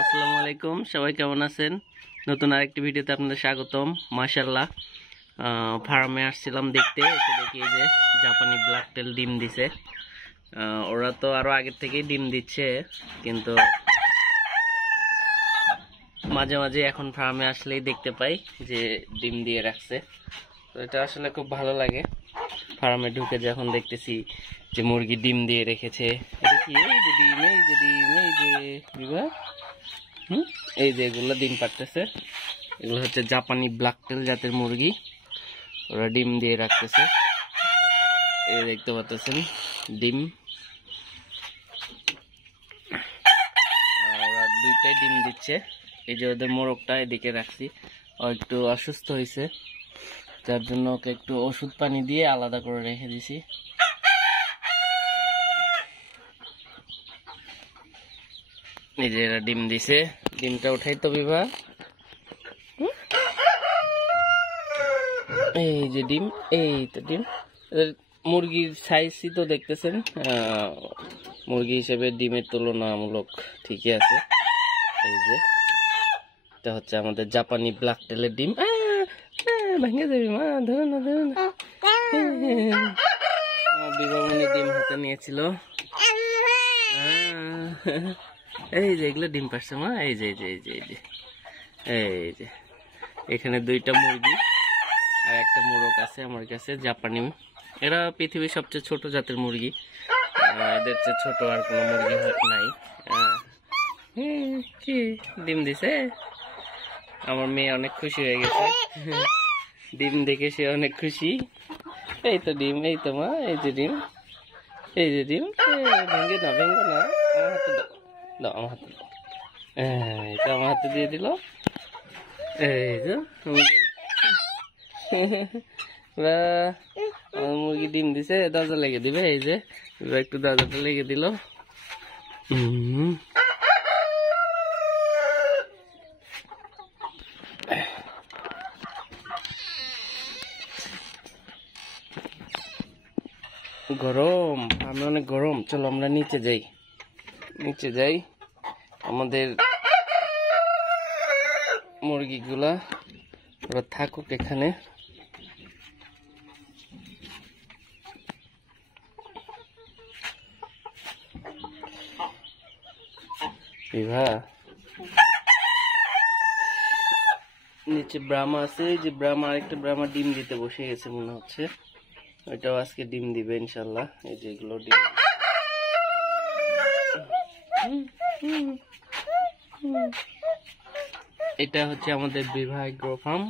আসসালামু আলাইকুম, সবাই কেমন আছেন? নতুন আরেকটি ভিডিওতে আপনাদের স্বাগতম। মাশাআল্লাহ, ফার্মে আসছিলাম দেখতে, এসে দেখি যে জাপানি ব্ল্যাক টেল ডিম দিছে। ওরা তো আরো আগের থেকেই ডিম দিচ্ছে, কিন্তু মাঝে মাঝে এখন ফার্মে আসলেই দেখতে পাই যে ডিম দিয়ে রাখছে। তো এটা আসলে খুব ভালো লাগে। ফার্মে ঢুকে যখন দেখতেছি যে মুরগি ডিম দিয়ে রেখেছে, এটা কি এই যে ডিম, এই যে ডিম, এই যে বিবাহ, এই যে এগুলো ডিম পাড়তেছে। এগুলো হচ্ছে জাপানি ব্ল্যাক টেল জাতের মুরগি, ওরা ডিম দিয়ে রাখতেছে। এই দেখতে পাচ্ছেন ডিম, ওরা দুইটাই ডিম দিচ্ছে। এই যে ওদের মোরগটা এদিকে রাখছি, ও একটু অসুস্থ হয়েছে, যার জন্য ওকে একটু ওষুধ পানি দিয়ে আলাদা করে রেখে দিছি। এই যে এরা ডিম দিছে, ডিমটা উঠাই তো বিভা। এই যে ডিম, এই তো ডিম। মুরগির সাইজই তো দেখতেছেন, মুরগি হিসেবে ডিমের তুলনামূলক ঠিকই আছে। এই যে এটা হচ্ছে আমাদের জাপানি ব্ল্যাক টেলের ডিম। ভেঙে যাবি মা, ধরো না ধরো না। আমার বিবাহমণি ডিম হাতে নিয়েছিল। এই যে এগুলো ডিম পারছে মা, এই যে এই যে এই যে এই যে এই যে এখানে দুইটা মুরগি আর একটা মোরগ আছে আমার কাছে, জাপানি। এরা পৃথিবীর সবচেয়ে ছোট জাতের মুরগি, এদের চেয়ে ছোট আর কোনো মুরগি নাই। কি ডিম দিছে, আমার মেয়ে অনেক খুশি হয়ে গেছে। ডিম দেখে সে অনেক খুশি। এই তো ডিম, এই তো মা, এই যে ডিম, এই যে ডিম। ভেঙে না, ভেঙে না, আমার হাতে দাও, দাও আমার হাতে দাও। এটা আমার হাতে দিয়ে দিল। এই যে মুরগি ডিম দিছে, দরজা লেগে দিবে। এই যে একটু দরজাটা লেগে দিল। গরম, আমি অনেক গরম। চলো আমরা নিচে যাই, নিচে যাই। আমাদের মুরগিগুলা ওরা থাকুক এখানে। নিচে ব্রাহ্মা আছে, এই যে ব্রাহ্মা, আরেকটা ব্রাহ্মা ডিম দিতে বসে গেছে মনে হচ্ছে। ওইটাও আজকে ডিম দিবে ইনশাল্লাহ। এই যে এগুলো ডিম, এটা হচ্ছে আমাদের বিবাহ এগ্রো ফার্ম।